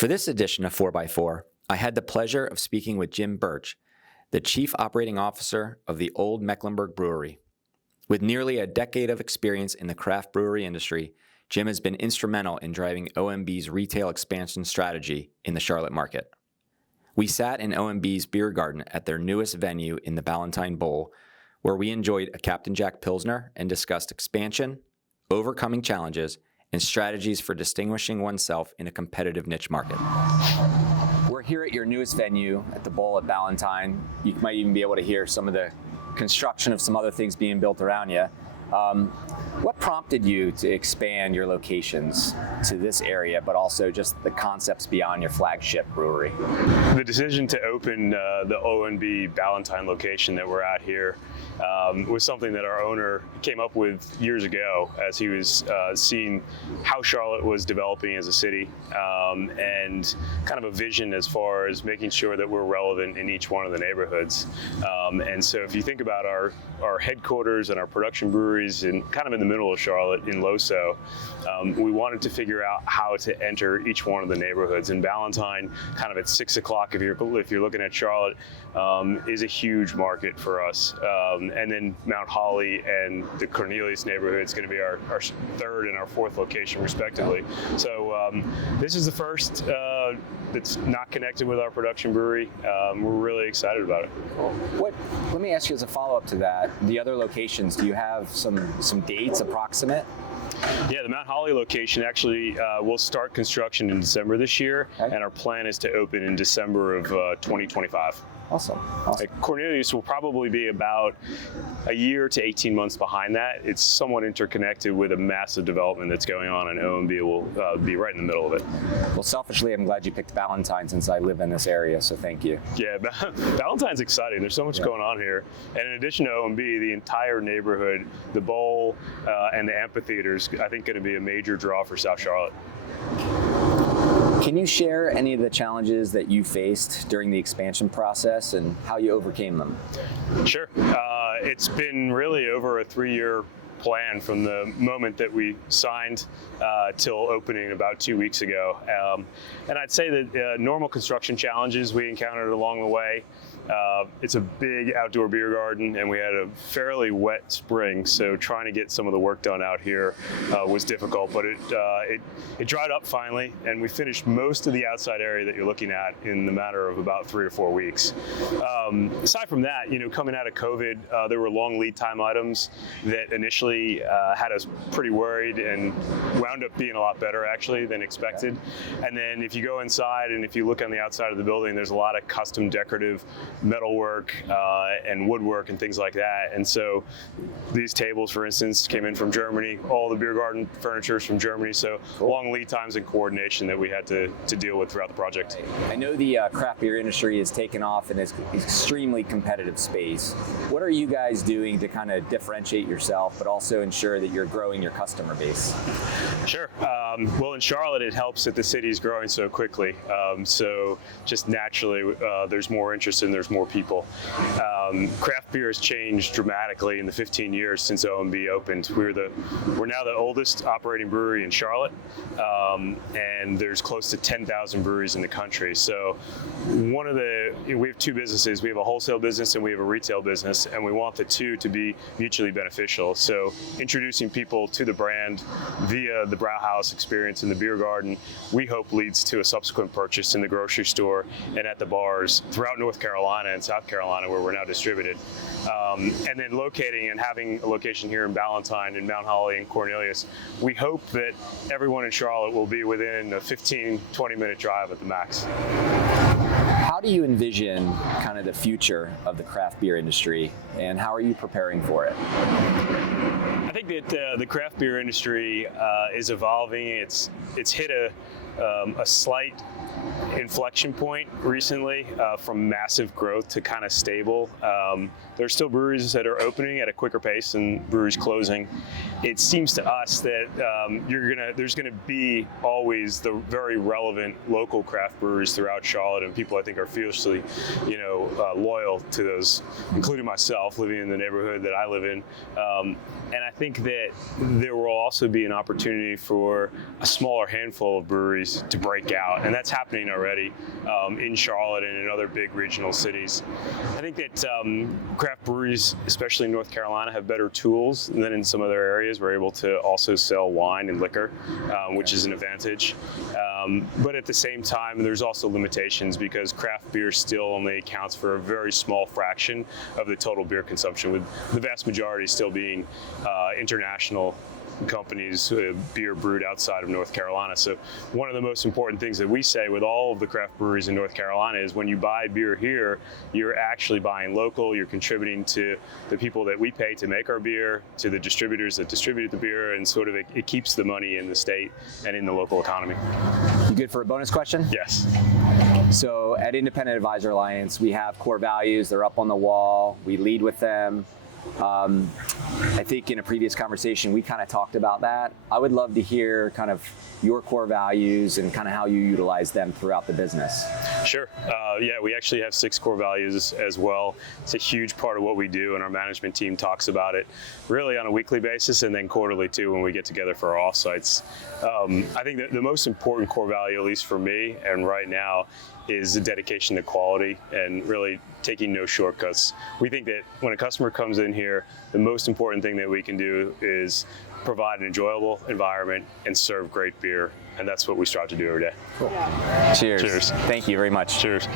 For this edition of 4x4, I had the pleasure of speaking with Jim Birch, the Chief Operating Officer of the Olde Mecklenburg Brewery. With nearly a decade of experience in the craft brewery industry, Jim has been instrumental in driving OMB's retail expansion strategy in the Charlotte market. We sat in OMB's beer garden at their newest venue in the Ballantyne Bowl, where we enjoyed a Captain Jack Pilsner and discussed expansion, overcoming challenges, and strategies for distinguishing oneself in a competitive niche market. We're here at your newest venue at the Bowl at Ballantyne. You might even be able to hear some of the construction of some other things being built around you. What prompted you to expand your locations to this area, but also just the concepts beyond your flagship brewery? The decision to open the OMB Ballantyne location that we're at here was something that our owner came up with years ago as he was seeing how Charlotte was developing as a city and kind of a vision as far as making sure that we're relevant in each one of the neighborhoods. And so if you think about our headquarters and our production breweries in kind of in the middle of Charlotte in Loso, we wanted to figure out how to enter each one of the neighborhoods. And Ballantyne, kind of at 6 o'clock, if you're looking at Charlotte, is a huge market for us. And then Mount Holly and the Cornelius neighborhood is going to be our third and our fourth location, respectively. So this is the first that's not connected with our production brewery. We're really excited about it. Let me ask you as a follow-up to that, the other locations, do you have some dates approximate? Yeah, the Mount Holly location actually will start construction in December this year, and our plan is to open in December of 2025. Awesome. Cornelius will probably be about a year to 18 months behind that. It's somewhat interconnected with a massive development that's going on, and OMB will be right in the middle of it. Well, selfishly, I'm glad you picked Ballantyne since I live in this area, so thank you. Yeah, Ballantyne's exciting. There's so much going on here. And in addition to OMB, the entire neighborhood, the bowl and the amphitheaters, I think going to be a major draw for South Charlotte. Can you share any of the challenges that you faced during the expansion process and how you overcame them? Sure. It's been really over a 3-year plan from the moment that we signed till opening about 2 weeks ago. And I'd say that normal construction challenges we encountered along the way. It's a big outdoor beer garden, and we had a fairly wet spring, so trying to get some of the work done out here was difficult, but it dried up finally, and we finished most of the outside area that you're looking at in the matter of about 3 or 4 weeks. Aside from that, coming out of COVID, there were long lead time items that initially had us pretty worried and wound up being a lot better actually than expected. And then if you go inside and if you look on the outside of the building, there's a lot of custom decorative metalwork and woodwork and things like that. And so these tables, for instance, came in from Germany. All the beer garden furniture is from Germany. So long lead times and coordination that we had to deal with throughout the project. I know the craft beer industry has taken off in an extremely competitive space. What are you guys doing to kind of differentiate yourself, but also ensure that you're growing your customer base? Sure. Well, in Charlotte, it helps that the city is growing so quickly. So just naturally, there's more interest and there's more people. Craft beer has changed dramatically in the 15 years since OMB opened. We're now the oldest operating brewery in Charlotte, and there's close to 10,000 breweries in the country. So we have two businesses. We have a wholesale business and we have a retail business, and we want the two to be mutually beneficial. So introducing people to the brand via the Brauhaus experience in the beer garden, we hope leads to a subsequent purchase in the grocery store and at the bars throughout North Carolina and South Carolina, where we're now distributed. And then locating and having a location here in Ballantyne and Mount Holly and Cornelius, we hope that everyone in Charlotte will be within a 15-20 minute drive at the max. How do you envision kind of the future of the craft beer industry, and how are you preparing for it? I think that the craft beer industry is evolving. It's hit a slight inflection point recently from massive growth to kind of stable. There's still breweries that are opening at a quicker pace than breweries closing. It seems to us that there's gonna be always the very relevant local craft breweries throughout Charlotte, and people I think are fiercely, loyal to those, including myself, living in the neighborhood that I live in. And I think that there will also be an opportunity for a smaller handful of breweries breweries to break out, and that's happening already in Charlotte and in other big regional cities. I think that craft breweries, especially in North Carolina, have better tools than in some other areas. We're able to also sell wine and liquor, which is an advantage. But at the same time, there's also limitations because craft beer still only accounts for a very small fraction of the total beer consumption, with the vast majority still being international companies, beer brewed outside of North Carolina. So one of the most important things that we say with all of the craft breweries in North Carolina is when you buy beer here, you're actually buying local, you're contributing to the people that we pay to make our beer, to the distributors that distribute the beer, and sort of it keeps the money in the state and in the local economy. You good for a bonus question? Yes. So at Independent Advisor Alliance, we have core values. They're up on the wall. We lead with them. I think in a previous conversation, we kind of talked about that. I would love to hear kind of your core values and kind of how you utilize them throughout the business. Sure. Yeah, we actually have 6 core values as well. It's a huge part of what we do, and our management team talks about it really on a weekly basis and then quarterly too when we get together for our offsites. I think that the most important core value, at least for me and right now, is the dedication to quality and really taking no shortcuts. We think that when a customer comes in here, the most important thing that we can do is provide an enjoyable environment and serve great beer, and that's what we strive to do every day. Cool. Cheers. Cheers. Thank you very much. Cheers.